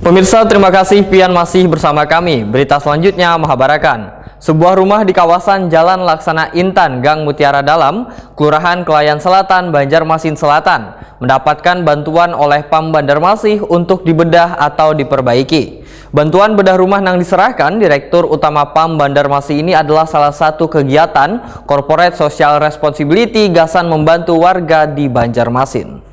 Pemirsa, terima kasih pian masih bersama kami. Berita selanjutnya Mahabarakan. Sebuah rumah di kawasan Jalan Laksana Intan, Gang Mutiara Dalam, Kelurahan Kelayan Selatan, Banjarmasin Selatan, mendapatkan bantuan oleh Pam Banjarmasin untuk dibedah atau diperbaiki. Bantuan bedah rumah yang diserahkan Direktur Utama Pam Banjarmasin ini adalah salah satu kegiatan Corporate Social Responsibility Gasan membantu warga di Banjarmasin.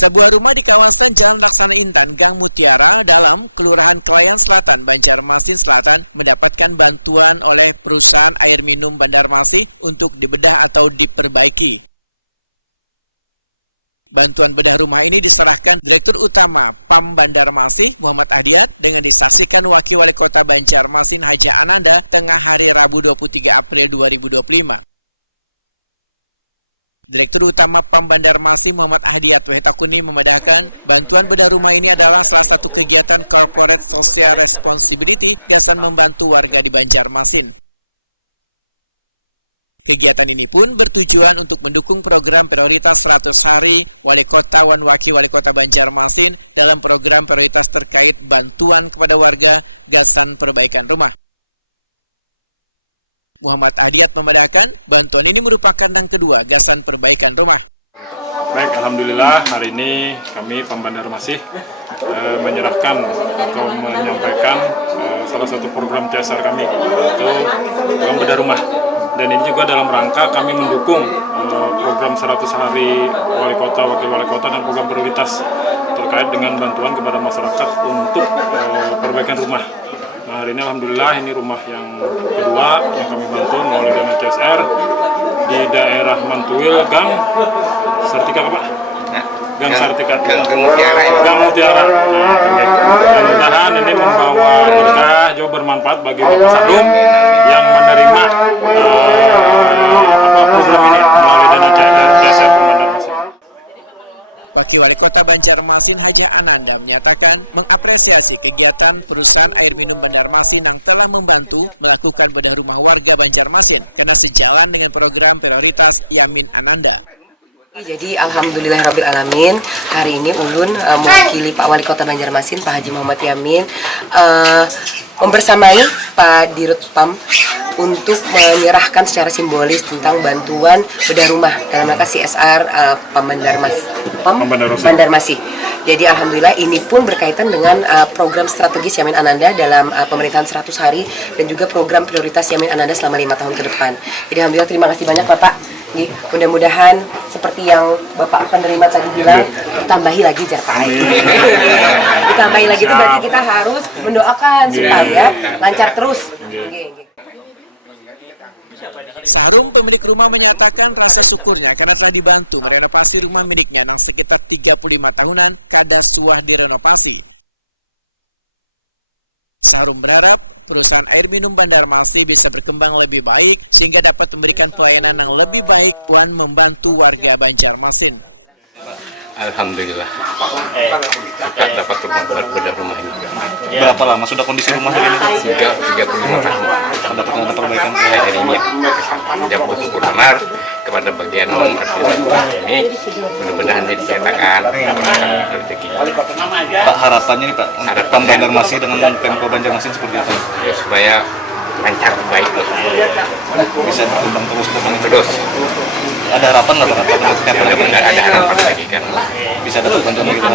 Sebuah rumah di kawasan Jalan Laksana Intan, Gang Mutiara Dalam, Kelurahan Kelayan Selatan, Banjarmasin Selatan, mendapatkan bantuan oleh perusahaan air minum Banjarmasin untuk dibedah atau diperbaiki. Bantuan bedah rumah ini diserahkan Direktur Utama Pam Banjarmasin, Muhammad Adiat, dengan disaksikan Wakil Wali Kota Banjarmasin, Haji Ananda, tengah hari Rabu 23 April 2025. Direktur Utama Pam Banjarmasin Muhammad Hadiat Wetakuni membenarkan bantuan bedah rumah ini adalah salah satu kegiatan Corporate Social Responsibility yang membantu warga di Banjarmasin. Kegiatan ini pun bertujuan untuk mendukung program prioritas 100 hari Wali Kota dan Wakil Wali Kota Banjarmasin dalam program prioritas terkait bantuan kepada warga gasan perbaikan rumah. Muhammad Hadiat membenarkan bantuan ini merupakan yang kedua gasan perbaikan rumah. Baik, alhamdulillah hari ini kami Pam Banjarmasin menyerahkan atau menyampaikan salah satu program CSR kami, yaitu program bedah rumah. Dan ini juga dalam rangka kami mendukung program 100 hari Wali Kota, Wakil Wali Kota dan program prioritas terkait dengan bantuan kepada masyarakat untuk perbaikan rumah. Nah, hari ini alhamdulillah ini rumah yang kedua yang kami bantu melalui dana CSR di daerah Mantuil, Gang Sartika Pak? Gang Sartika. Gang Mutiara. Gang Mutiara. Mudah-mudahan ini membawa berkah juga bermanfaat bagi Bapak Sarum yang menerima program ini melalui dana CSR Banjarmasin. Wakil Wali Kota Banjarmasin Haji Ananda menyatakan mengapresiasi kegiatan perusahaan air minum Banjarmasin yang telah membantu melakukan bedah rumah warga Banjarmasin karena sejalan dengan program prioritas Yamin Ananda. Jadi alhamdulillahirrabbilalamin, hari ini Ulun mewakili Pak Wali Kota Banjarmasin, Pak Haji Muhammad Yamin, membersamai Pak Dirut Pam untuk menyerahkan secara simbolis tentang bantuan bedah rumah dalam rangka CSR Pam Banjarmasin. Jadi alhamdulillah ini pun berkaitan dengan program strategis Yamin Ananda dalam pemerintahan 100 hari dan juga program prioritas Yamin Ananda selama 5 tahun ke depan. Jadi alhamdulillah terima kasih banyak Bapak. Mudah-mudahan seperti yang Bapak penerima tadi bilang, tambahi lagi jatah. Ditambahi lagi itu berarti kita harus mendoakan supaya lancar terus. Sarum pemilik rumah menyatakan rasa syukurnya karena telah dibantu merenovasi rumah miliknya yang sekitar 35 tahunan kada setelah direnovasi. Sarum berharap perusahaan air minum Banjarmasin bisa berkembang lebih baik sehingga dapat memberikan pelayanan yang lebih baik dan membantu warga Banjarmasin. Alhamdulillah kita dapat bedah rumah ini. Berapa lama sudah kondisi rumah ini? Sudah 35 tahun. Ada perbaikan Hari ini saya bersyukur benar kepada bagian non-partisipasi ini, mudah-mudahan dicetakkan rezeki. Pak, harapannya nih Pak untuk Pam Banjarmasin dengan Pemko Banjarmasin seperti apa? Ya, supaya lancar baik Bisa berkembang terus. Ada harapan nggak Pak? Mudah-mudahan ada harapan lagi kan. Bisa dapat bantuan lagi Pak?